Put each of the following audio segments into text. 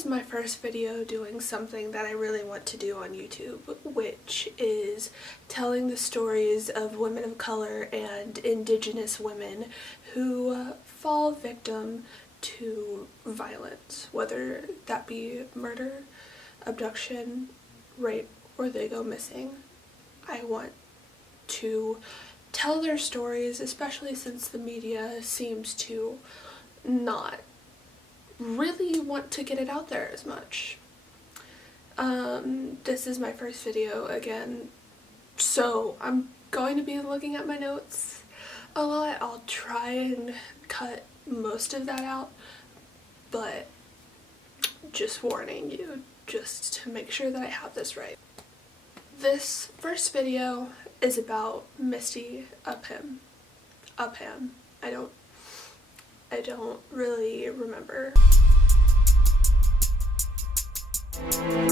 This is my first video doing something that I really want to do on YouTube, which is telling the stories of women of color and Indigenous women who fall victim to violence, whether that be murder, abduction, rape, or they go missing. I want to tell their stories, especially since the media seems to not really want to get it out there as much. This is my first video again, so I'm going to be looking at my notes a lot. I'll try and cut most of that out, but just warning you, just to make sure that I have this right. This first video is about Misty Upham. I don't really remember.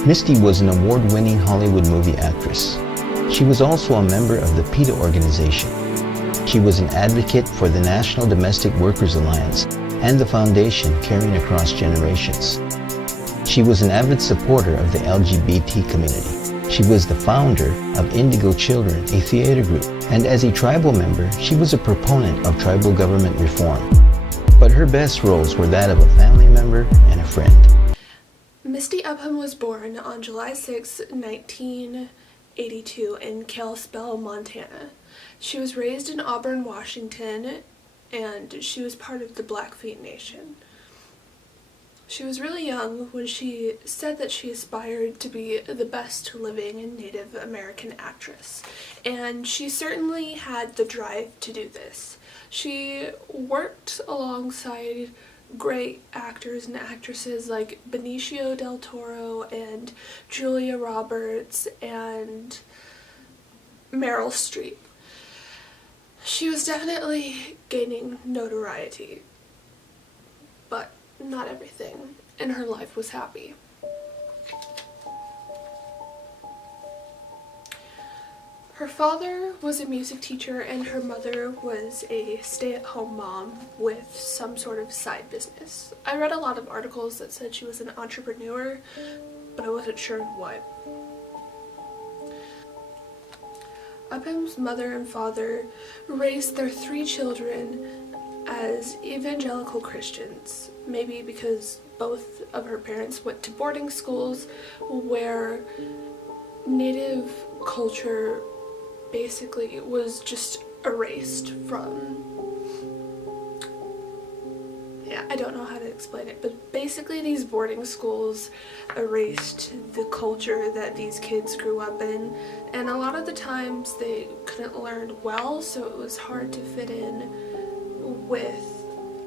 Misty was an award-winning Hollywood movie actress. She was also a member of the PETA organization. She was an advocate for the National Domestic Workers Alliance and the foundation Caring Across Generations. She was an avid supporter of the LGBT community. She was the founder of Indigo Children, a theater group, and as a tribal member, she was a proponent of tribal government reform. But her best roles were that of a family member and a friend. Misty Upham was born on July 6, 1982 in Kalispell, Montana. She was raised in Auburn, Washington, and she was part of the Blackfeet Nation. She was really young when she said that she aspired to be the best living Native American actress, and she certainly had the drive to do this. She worked alongside great actors and actresses like Benicio del Toro and Julia Roberts and Meryl Streep. She was definitely gaining notoriety, but not everything in her life was happy. Her father was a music teacher and her mother was a stay-at-home mom with some sort of side business. I read a lot of articles that said she was an entrepreneur, but I wasn't sure what. Upham's mother and father raised their 3 children as evangelical Christians, maybe because both of her parents went to boarding schools where Native culture basically was just erased from, I don't know how to explain it, but basically these boarding schools erased the culture that these kids grew up in, and a lot of the times they couldn't learn well, so it was hard to fit in with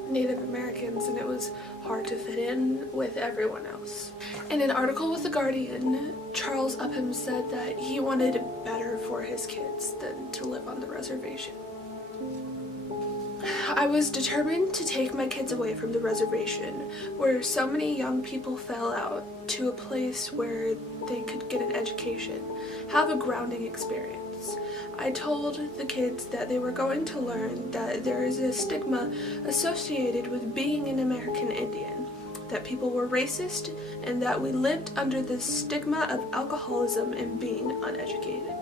Native Americans, and it was hard to fit in with everyone else. In an article with The Guardian, Charles Upham said that he wanted better for his kids than to live on the reservation. I was determined to take my kids away from the reservation, where so many young people fell out, to a place where they could get an education, have a grounding experience. I told the kids that they were going to learn that there is a stigma associated with being an American Indian, that people were racist, and that we lived under the stigma of alcoholism and being uneducated.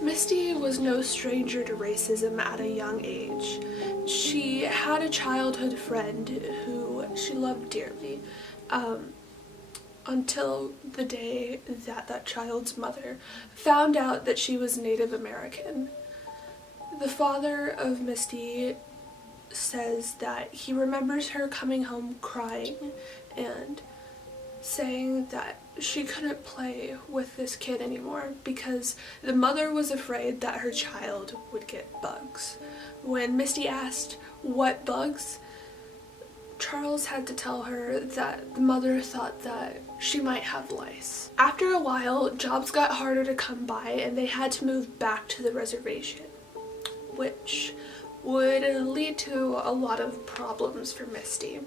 Misty was no stranger to racism at a young age. She had a childhood friend who she loved dearly, until the day that that child's mother found out that she was Native American. The father of Misty says that he remembers her coming home crying and saying that she couldn't play with this kid anymore because the mother was afraid that her child would get bugs. When Misty asked what bugs, Charles had to tell her that the mother thought that she might have lice. After a while, jobs got harder to come by and they had to move back to the reservation, which would lead to a lot of problems for Misty.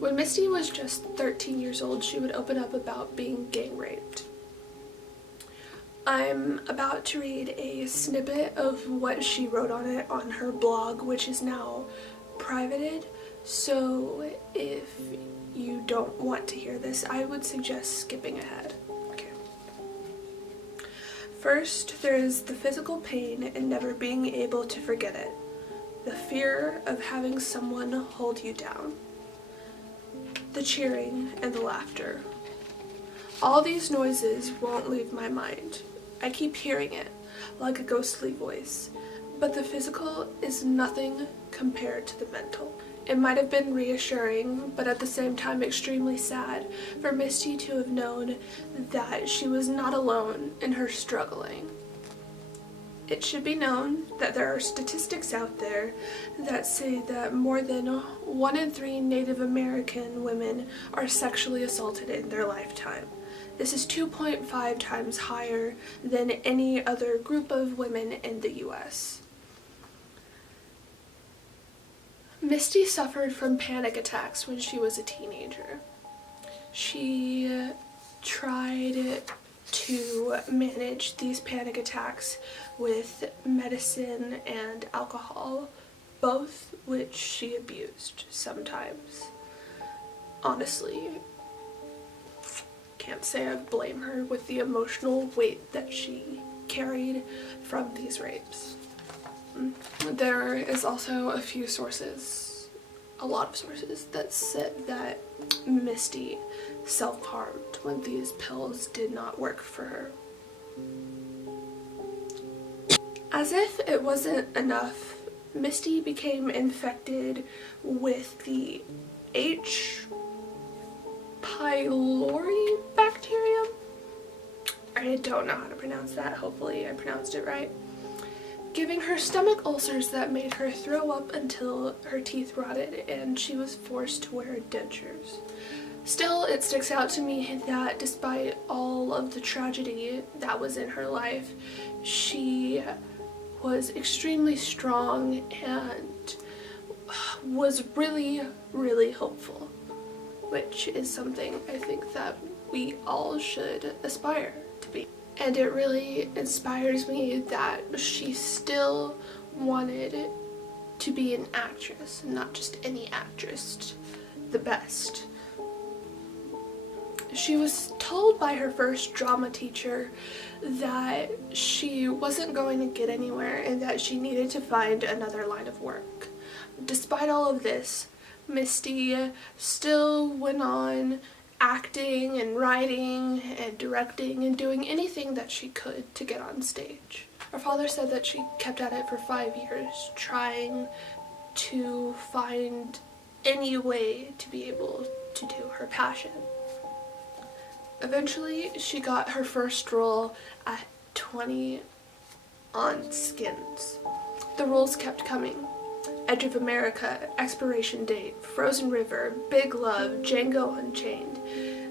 When Misty was just 13 years old, she would open up about being gang raped. I'm about to read a snippet of what she wrote on it on her blog, which is now privated, So if you don't want to hear this, I would suggest skipping ahead. Okay. First, there is the physical pain and never being able to forget it. The fear of having someone hold you down. The cheering and the laughter. All these noises won't leave my mind. I keep hearing it, like a ghostly voice. But the physical is nothing compared to the mental. It might have been reassuring, but at the same time extremely sad for Misty to have known that she was not alone in her struggling. It should be known that there are statistics out there that say that more than 1 in 3 Native American women are sexually assaulted in their lifetime. This is 2.5 times higher than any other group of women in the US. Misty suffered from panic attacks when she was a teenager. She tried to manage these panic attacks with medicine and alcohol, both which she abused sometimes. Honestly, can't say I blame her with the emotional weight that she carried from these rapes. There is also a lot of sources that said that Misty self-harmed when these pills did not work for her. As if it wasn't enough, Misty became infected with the H. pylori bacterium. I don't know how to pronounce that. Hopefully I pronounced it right. Giving her stomach ulcers that made her throw up until her teeth rotted and she was forced to wear dentures. Still, it sticks out to me that despite all of the tragedy that was in her life, she was extremely strong and was really, really hopeful, which is something I think that we all should aspire to be. And it really inspires me that she still wanted to be an actress, and not just any actress, the best. She was told by her first drama teacher that she wasn't going to get anywhere and that she needed to find another line of work. Despite all of this, Misty still went on acting and writing and directing and doing anything that she could to get on stage. Her father said that she kept at it for 5 years, trying to find any way to be able to do her passion. Eventually, she got her first role at 20 on Skins. The roles kept coming. Edge of America, Expiration Date, Frozen River, Big Love, Django Unchained.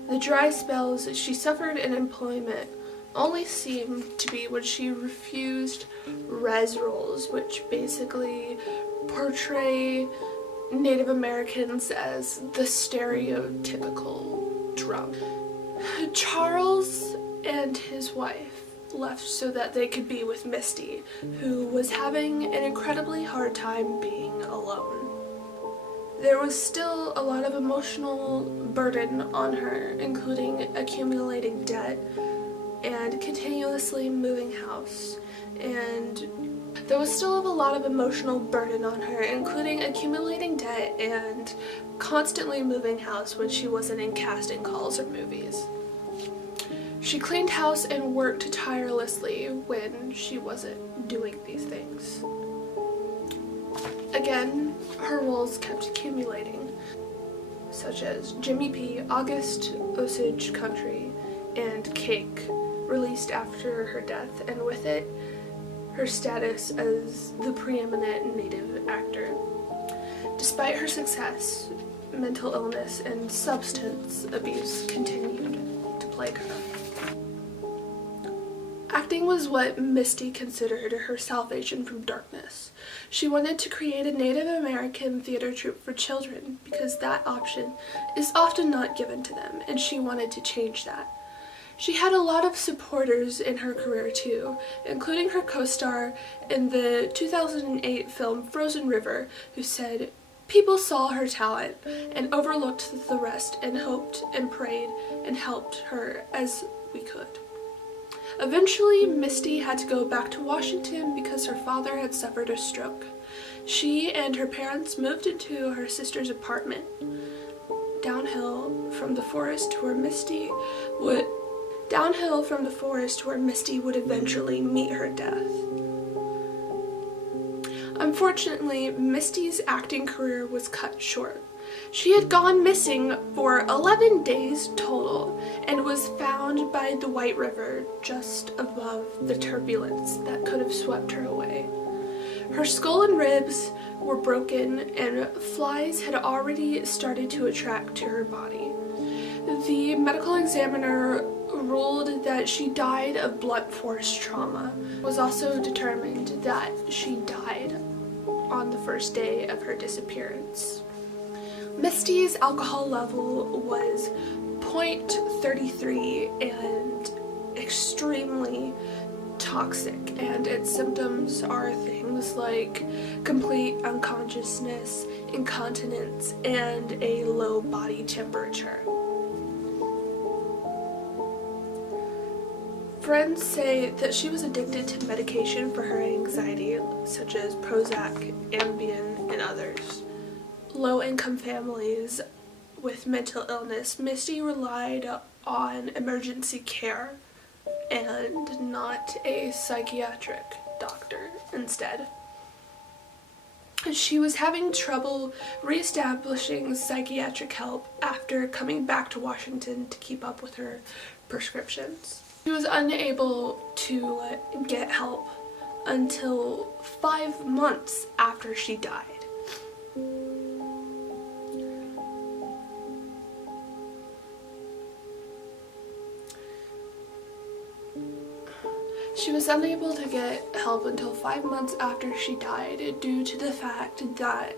The dry spells she suffered in employment only seemed to be when she refused res roles, which basically portray Native Americans as the stereotypical drunk. Charles and his wife left so that they could be with Misty, who was having an incredibly hard time being alone. There was still a lot of emotional burden on her, including accumulating debt and continuously moving house. And there was still a lot of emotional burden on her, including accumulating debt and constantly moving house when she wasn't in casting calls or movies. She cleaned house and worked tirelessly when she wasn't doing these things. Again, her roles kept accumulating, such as Jimmy P, August, Osage Country, and Cake, released after her death, and with it, her status as the preeminent Native actor. Despite her success, mental illness and substance abuse continued to plague her. Acting was what Misty considered her salvation from darkness. She wanted to create a Native American theater troupe for children because that option is often not given to them, and she wanted to change that. She had a lot of supporters in her career too, including her co-star in the 2008 film Frozen River, who said, People saw her talent and overlooked the rest and hoped and prayed and helped her as we could. Eventually, Misty had to go back to Washington because her father had suffered a stroke. She and her parents moved into her sister's apartment downhill from the forest where Misty would eventually meet her death. Unfortunately, Misty's acting career was cut short. She had gone missing for 11 days total and was found by the White River just above the turbulence that could have swept her away. Her skull and ribs were broken and flies had already started to attract to her body. The medical examiner ruled that she died of blunt force trauma. It was also determined that she died on the first day of her disappearance. Misty's alcohol level was 0.33 and extremely toxic, and its symptoms are things like complete unconsciousness, incontinence, and a low body temperature. Friends say that she was addicted to medication for her anxiety, such as Prozac, Ambien, and others. Low-income families with mental illness, Misty relied on emergency care and not a psychiatric doctor instead. She was having trouble reestablishing psychiatric help after coming back to Washington to keep up with her prescriptions. She was unable to get help until 5 months after she died. She was unable to get help until 5 months after she died due to the fact that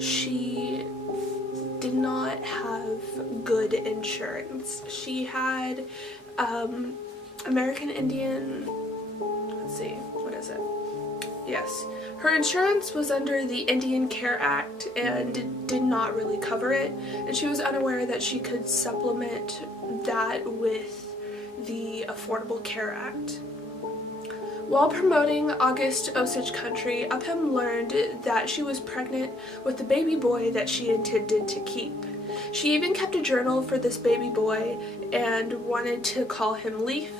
she did not have good insurance. She had American Indian, let's see, what is it? Yes. Her insurance was under the Indian Care Act and did not really cover it, and she was unaware that she could supplement that with the Affordable Care Act. While promoting August Osage Country, Upham learned that she was pregnant with the baby boy that she intended to keep. She even kept a journal for this baby boy and wanted to call him Leaf,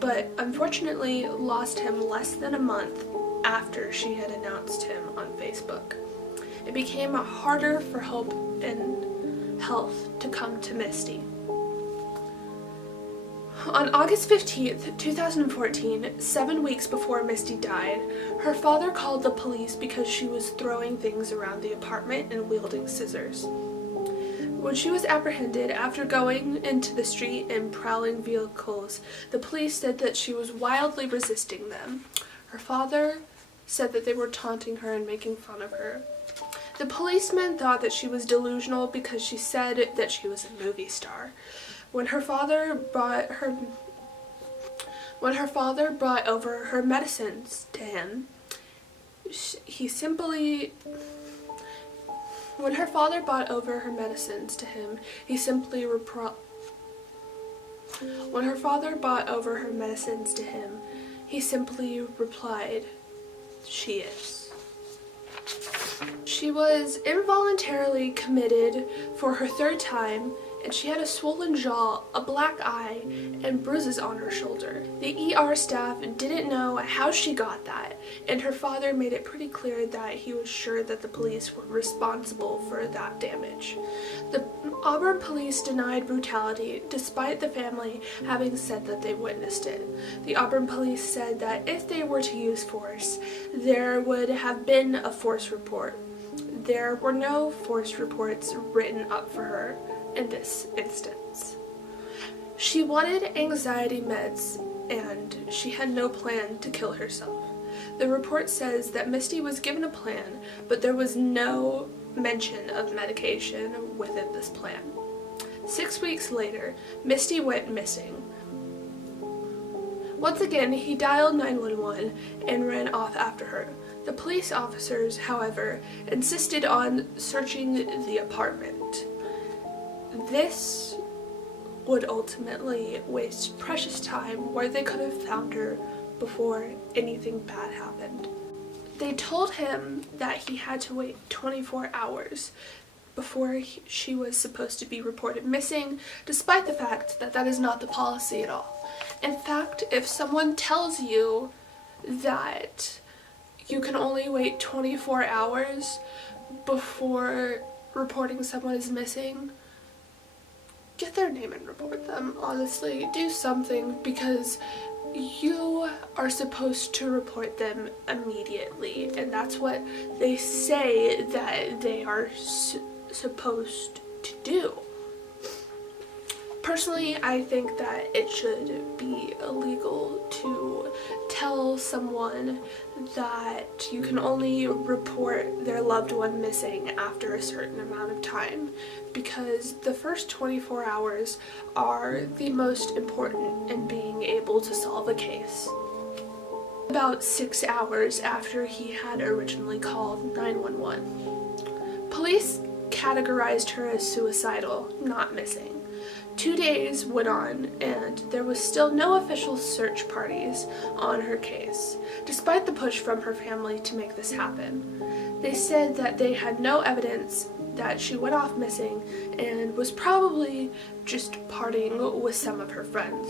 but unfortunately lost him less than a month after she had announced him on Facebook. It became harder for hope and health to come to Misty. On August 15th, 2014, 7 weeks before Misty died, her father called the police because she was throwing things around the apartment and wielding scissors. When she was apprehended after going into the street and prowling vehicles, the police said that she was wildly resisting them. Her father said that they were taunting her and making fun of her. The policemen thought that she was delusional because she said that she was a movie star. When her father brought over her medicines to him, he simply replied, "She is." She was involuntarily committed for her 3rd time, and she had a swollen jaw, a black eye, and bruises on her shoulder. The ER staff didn't know how she got that, and her father made it pretty clear that he was sure that the police were responsible for that damage. The Auburn police denied brutality, despite the family having said that they witnessed it. The Auburn police said that if they were to use force, there would have been a force report. There were no force reports written up for her in this instance. She wanted anxiety meds, and she had no plan to kill herself. The report says that Misty was given a plan, but there was no mention of medication within this plan. 6 weeks later, Misty went missing. Once again, he dialed 911 and ran off after her. The police officers, however, insisted on searching the apartment. This would ultimately waste precious time where they could have found her before anything bad happened. They told him that he had to wait 24 hours before she was supposed to be reported missing, despite the fact that that is not the policy at all. In fact, if someone tells you that you can only wait 24 hours before reporting someone is missing, get their name and report them. Honestly, do something, because you are supposed to report them immediately, and that's what they say that they are supposed to do. Personally, I think that it should be illegal to tell someone that you can only report their loved one missing after a certain amount of time, because the first 24 hours are the most important in being able to solve a case. About 6 hours after he had originally called 911, police categorized her as suicidal, not missing. 2 days went on, and there was still no official search parties on her case, despite the push from her family to make this happen. They said that they had no evidence that she went off missing and was probably just partying with some of her friends.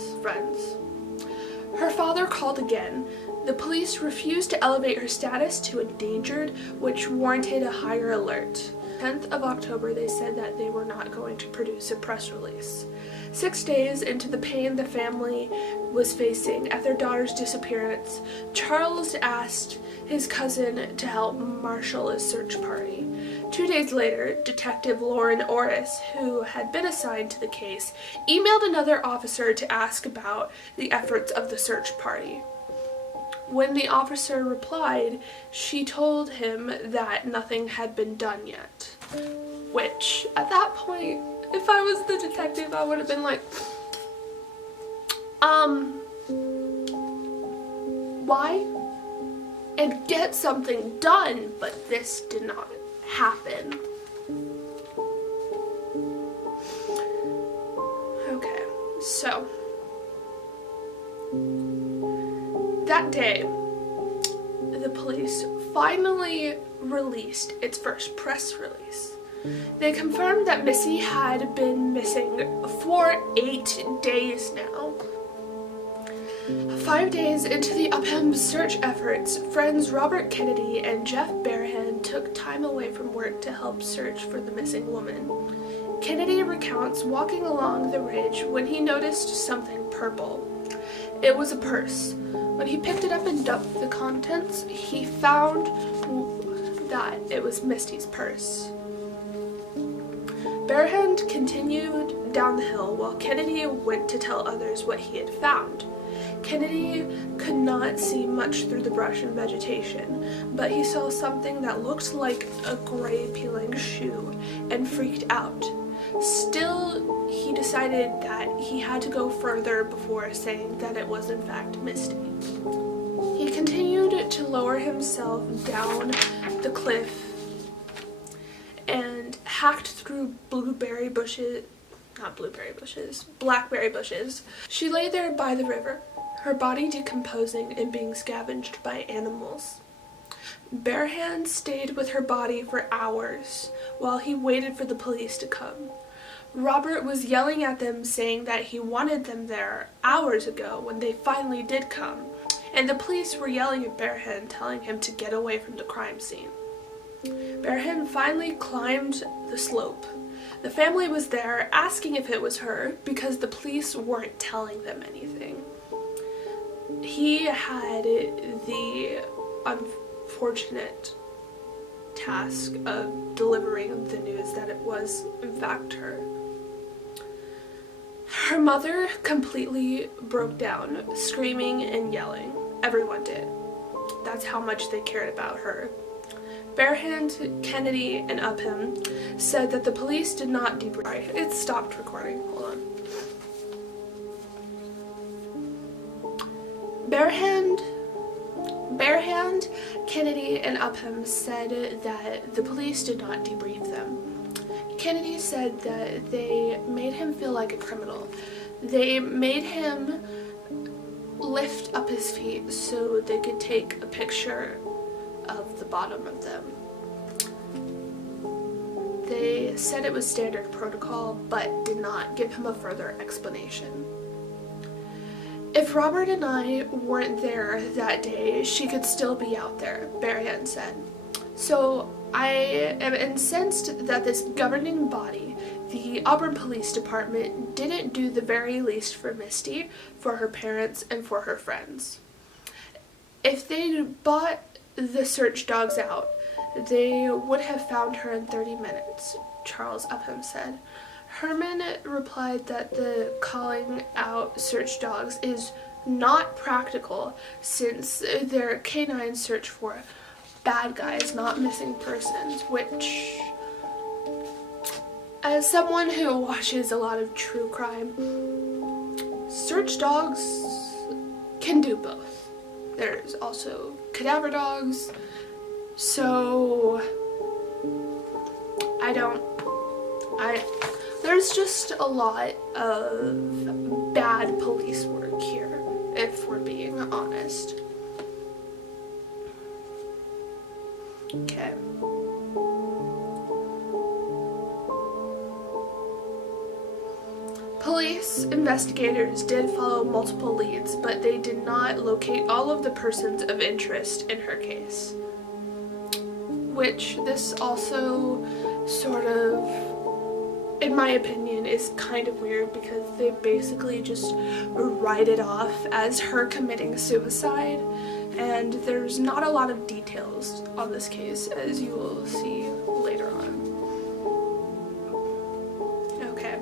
Her father called again. The police refused to elevate her status to endangered, which warranted a higher alert. 10th of October, they said that they were not going to produce a press release. 6 days into the pain the family was facing at their daughter's disappearance, Charles asked his cousin to help marshal a search party. 2 days later, Detective Lauren Orris, who had been assigned to the case, emailed another officer to ask about the efforts of the search party. When the officer replied, she told him that nothing had been done yet. Which, at that point, if I was the detective, I would have been like, why? And get something done, but this did not happen. Okay, so that day, the police finally released its first press release. They confirmed that Missy had been missing for 8 days now. 5 days into the Upham search efforts, friends Robert Kennedy and Jeff Barehand took time away from work to help search for the missing woman. Kennedy recounts walking along the ridge when he noticed something purple. It was a purse. When he picked it up and dumped the contents, he found that it was Misty's purse. Barehand continued down the hill while Kennedy went to tell others what he had found. Kennedy could not see much through the brush and vegetation, but he saw something that looked like a gray peeling shoe and freaked out. Still, he decided that he had to go further before saying that it was in fact Misty. He continued to lower himself down the cliff and hacked through blackberry bushes. She lay there by the river, her body decomposing and being scavenged by animals. Barehand stayed with her body for hours while he waited for the police to come. Robert was yelling at them, saying that he wanted them there hours ago when they finally did come, and the police were yelling at Barehand, telling him to get away from the crime scene. Barehand finally climbed the slope. The family was there asking if it was her because the police weren't telling them anything. He had the unfortunate task of delivering the news that it was in fact her. Her mother completely broke down, screaming and yelling. Everyone did. That's how much they cared about her. Barehand, Kennedy, and Upham said that the police did not debrief. It stopped recording. Hold on. bare hand, Kennedy and Upham said that the police did not debrief them. Kennedy said that they made him feel like a criminal. They made him lift up his feet so they could take a picture of the bottom of them. They said it was standard protocol, but did not give him a further explanation. If Robert and I weren't there that day, she could still be out there, Barian said. So I am incensed that this governing body, the Auburn Police Department, didn't do the very least for Misty, for her parents, and for her friends. If they bought the search dogs out, they would have found her in 30 minutes, Charles Upham said. Herman replied that the calling out search dogs is not practical since they're canine search for bad guys, not missing persons, which, as someone who watches a lot of true crime, search dogs can do both. There's also cadaver dogs, so there's just a lot of bad police work here, if we're being honest. Okay. Police investigators did follow multiple leads, but they did not locate all of the persons of interest in her case. Which this also sort of, in my opinion, is kind of weird because they basically just write it off as her committing suicide, and there's not a lot of details on this case, as you will see later on. Okay,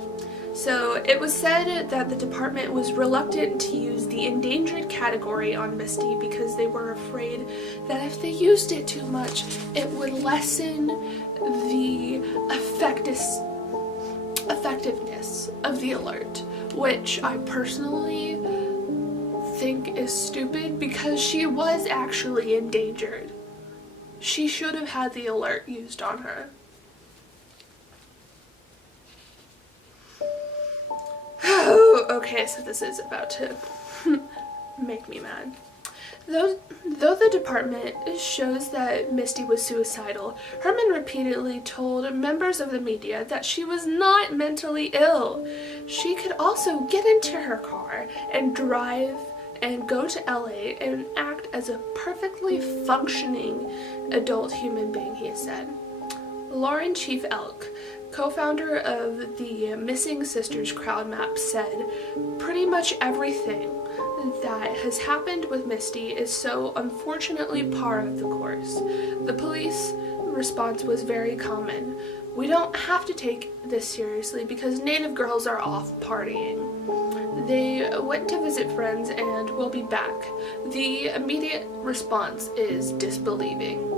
so it was said that the department was reluctant to use the endangered category on Misty because they were afraid that if they used it too much, it would lessen the effectiveness of the alert, which I personally think is stupid because she was actually endangered. She should have had the alert used on her. Okay, so this is about to make me mad. Though the department shows that Misty was suicidal, Herman repeatedly told members of the media that she was not mentally ill. She could also get into her car and drive and go to LA and act as a perfectly functioning adult human being, he said. Lauren Chief Elk, co-founder of the Missing Sisters crowd map, said, "Pretty much everything that has happened with Misty is so unfortunately par of the course. The police response was very common. We don't have to take this seriously because Native girls are off partying. They went to visit friends and will be back. The immediate response is disbelieving."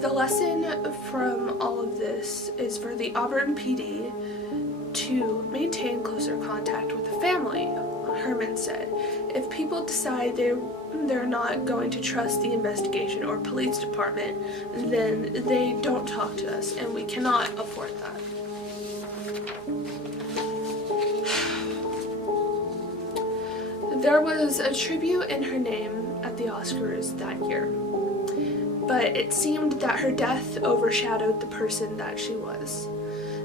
The lesson from all of this is for the Auburn PD to maintain closer contact with the family, Herman said. If people decide they're not going to trust the investigation or police department, then they don't talk to us, and we cannot afford that. There was a tribute in her name at the Oscars that year, but it seemed that her death overshadowed the person that she was.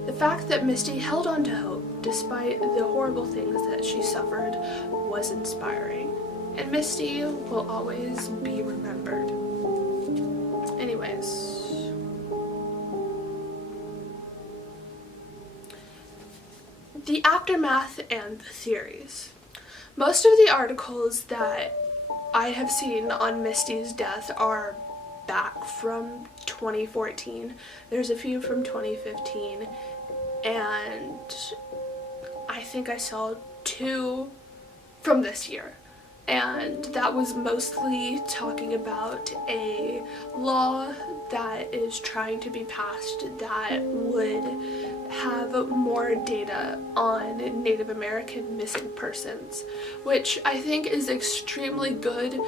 The fact that Misty held on to hope despite the horrible things that she suffered was inspiring, and Misty will always be remembered. Anyways, the aftermath and the theories. Most of the articles that I have seen on Misty's death are back from 2014. There's a few from 2015, and I think I saw 2 from this year, and that was mostly talking about a law that is trying to be passed that would have more data on Native American missing persons, which I think is extremely good,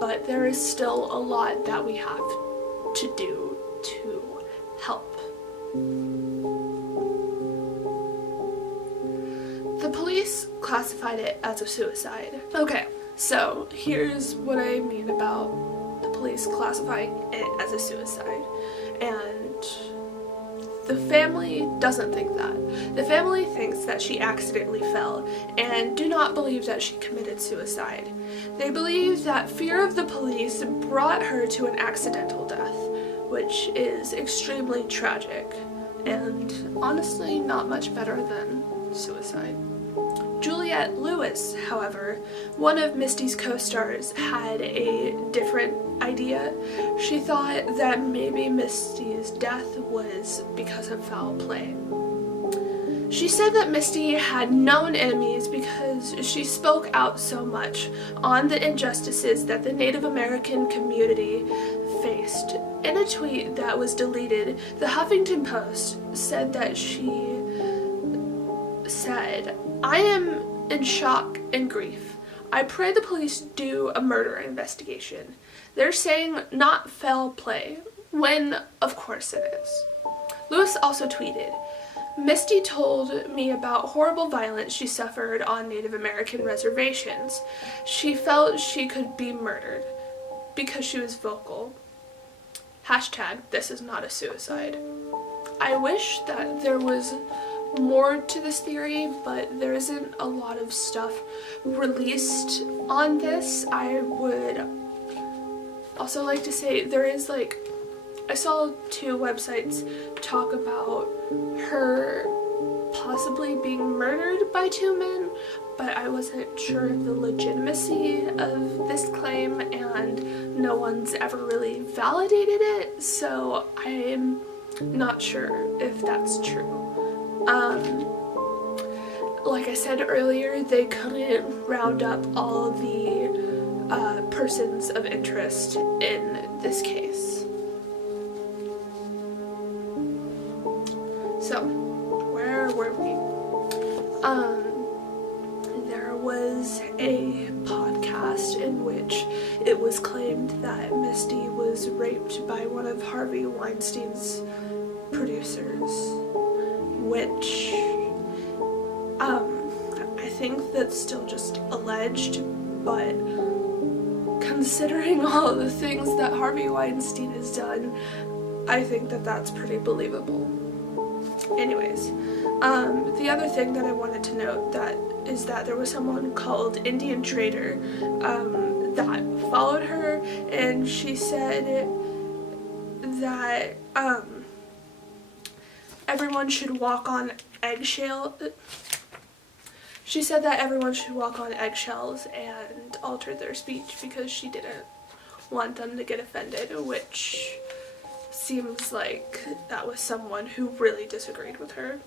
but there is still a lot that we have to do to help. The police classified it as a suicide. Okay, so here's what I mean about the police classifying it as a suicide. And the family doesn't think that. The family thinks that she accidentally fell and do not believe that she committed suicide. They believe that fear of the police brought her to an accidental death, which is extremely tragic and honestly not much better than suicide. Juliette Lewis, however, one of Misty's co-stars, had a different idea. She thought that maybe Misty's death was because of foul play. She said that Misty had known enemies because she spoke out so much on the injustices that the Native American community faced. In a tweet that was deleted, the Huffington Post said that she said, "I am in shock and grief. I pray the police do a murder investigation. They're saying not foul play, when of course it is." Lewis also tweeted, "Misty told me about horrible violence she suffered on Native American reservations. She felt she could be murdered because she was vocal. Hashtag, this is not a suicide." I wish that there was more to this theory, but there isn't a lot of stuff released on this. I would also like to say I saw 2 websites talk about her possibly being murdered by 2 men, but I wasn't sure of the legitimacy of this claim, and no one's ever really validated it, so I'm not sure if that's true. Like I said earlier, they couldn't round up all the persons of interest in this case. So, where were we? There was a podcast in which it was claimed that Misty was raped by one of Harvey Weinstein's producers, which I think that's still just alleged, but considering all the things that Harvey Weinstein has done, I think that that's pretty believable. Anyways, the other thing that I wanted to note is that there was someone called Indian Trader that followed her, and she said that everyone should walk on eggshells. She said that everyone should walk on eggshells and altered their speech because she didn't want them to get offended, which seems like that was someone who really disagreed with her.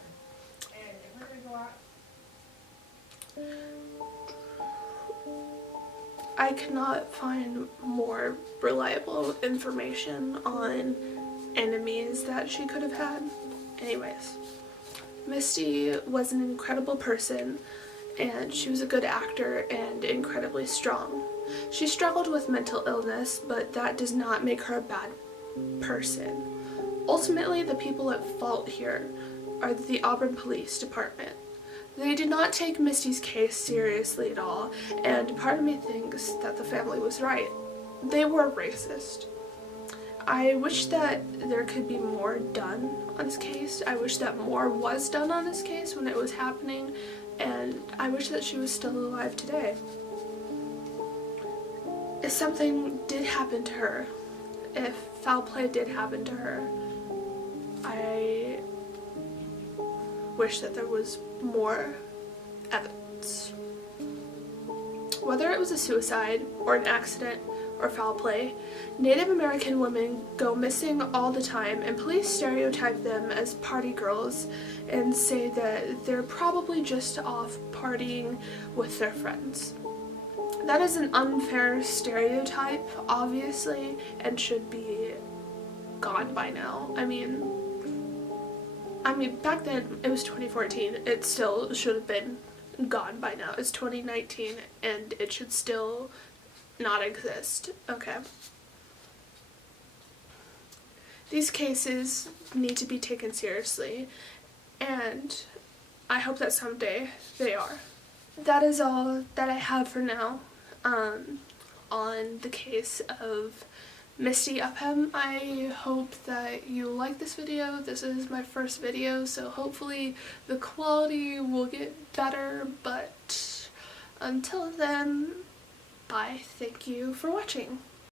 I cannot find more reliable information on enemies that she could have had. Anyways, Misty was an incredible person, and she was a good actor and incredibly strong. She struggled with mental illness, but that does not make her a bad person. Ultimately, the people at fault here are the Auburn Police Department. They did not take Misty's case seriously at all, and part of me thinks that the family was right. They were racist. I wish that there could be more done on this case. I wish that more was done on this case when it was happening, and I wish that she was still alive today. If something did happen to her, if foul play did happen to her, I wish that there was more evidence. Whether it was a suicide or an accident or foul play, Native American women go missing all the time, and police stereotype them as party girls and say that they're probably just off partying with their friends. That is an unfair stereotype, obviously, and should be gone by now. I mean, I mean, back then it was 2014. It still should have been gone by now. It's 2019 and it should still not exist. Okay. These cases need to be taken seriously, and I hope that someday they are. That is all that I have for now on the case of Misty Upham. I hope that you like this video. This is my first video, so hopefully the quality will get better, but until then, bye. Thank you for watching.